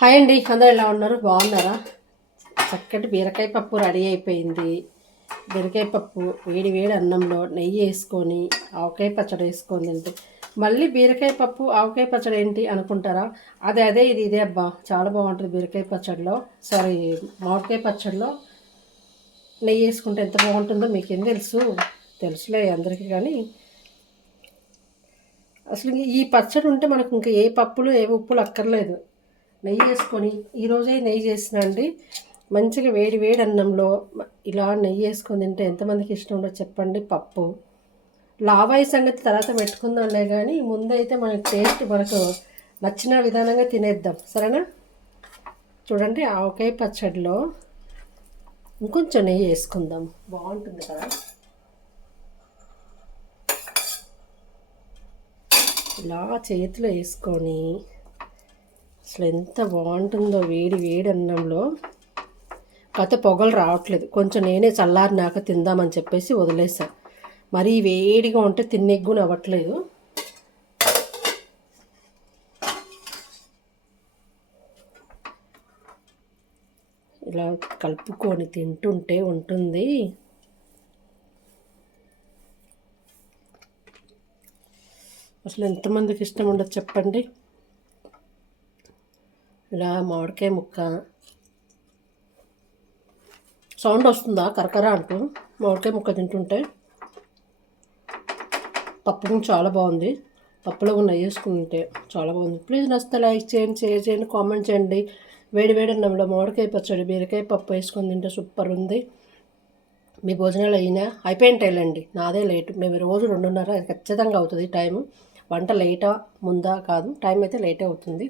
Hi అండి అందరూ ఎలా ఉన్నారు? బాగున్నారా? చక్కటి బీరకాయ పప్పు రెడీ అయిపోయింది. బీరకాయ పప్పు వేడి వేడి అన్నంలో నెయ్యి వేసుకొని ఆవకాయ పచ్చడి వేసుకొని తింటే మళ్ళీ బీరకాయ పప్పు ఆవకాయ పచ్చడి ఏంటి అనుకుంటారా? అదే అదే ఇది ఇదే అబ్బా చాలా బాగుంటుంది బీరకాయ పచ్చడిలో. సారీ మామిడికాయ పచ్చడిలో నెయ్యి వేసుకుంటే ఎంత బాగుంటుందో మీకేం తెలుసు? తెలుసులే అందరికీ కానీ. అసలు ఇంక ఈ పచ్చడి ఉంటే మనకు ఇంకా ఏ పప్పులు ఏ ఉప్పులు అక్కర్లేదు. నెయ్యి వేసుకొని ఈరోజే నెయ్యి చేసిన అండి మంచిగా వేడి వేడి అన్నంలో ఇలా నెయ్యి వేసుకొని తింటే ఎంతమందికి ఇష్టం ఉండో చెప్పండి పప్పు. లావాయి సంగతి తర్వాత పెట్టుకుందాంలే కానీ ముందైతే మనకి టేస్ట్ మనకు నచ్చిన విధానంగా తినేద్దాం. సరేనా? చూడండి ఆవకాయ పచ్చడిలో ఇంకొంచెం నెయ్యి వేసుకుందాం. బాగుంటుంది కదా? ఇలా చేతిలో వేసుకొని అసలు ఎంత బాగుంటుందో వేడి వేడి అన్నంలో. కాకపోతే పొగలు రావట్లేదు. కొంచెం నేనే చల్లారినాక తిందామని చెప్పేసి వదిలేసా. మరీ వేడిగా ఉంటే తిన్నెగ్గున అవ్వట్లేదు. ఇలా కలుపుకొని తింటుంటే ఉంటుంది. అసలు ఎంతమందికి ఇష్టం ఉండదు చెప్పండి. ఇలా మామిడికాయ ముక్క. సౌండ్ వస్తుందా? కరకర అంటూ. మామిడికాయ ముక్క తింటుంటే. పప్పు చాలా బాగుంది. పప్పులో ఉన్న వేసుకుంటే చాలా బాగుంది. ప్లీజ్ నచ్చితే లైక్ చేయండి షేర్ చేయండి కామెంట్ చేయండి. వేడి వేడి అన్నంలో మామిడికాయ పచ్చడి బీరకాయ పప్పు వేసుకొని తింటే సూపర్ ఉంది. మీ భోజనాలు అయినా అయిపోయింటాయిలేండి నాదే లేట్. మేము రోజు రెండున్నర ఖచ్చితంగా అవుతుంది. టైము వంట లేటా ముందా కాదు. టైం అయితే లేటే అవుతుంది.